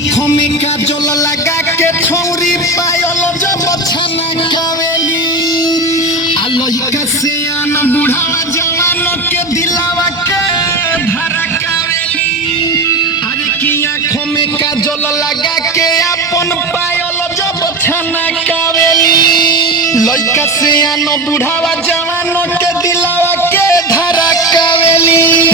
आँखों में काजल लगा के छौरी पायल जब छना कावेली लइका से आन बुढ़ावा जवान के दिलावा के धड़कावेली अरे की आँखों में काजल लगा के अपन पायल जब छना कावेली लइका से आन बुढ़ावा जवान के दिलावा के धड़कावेली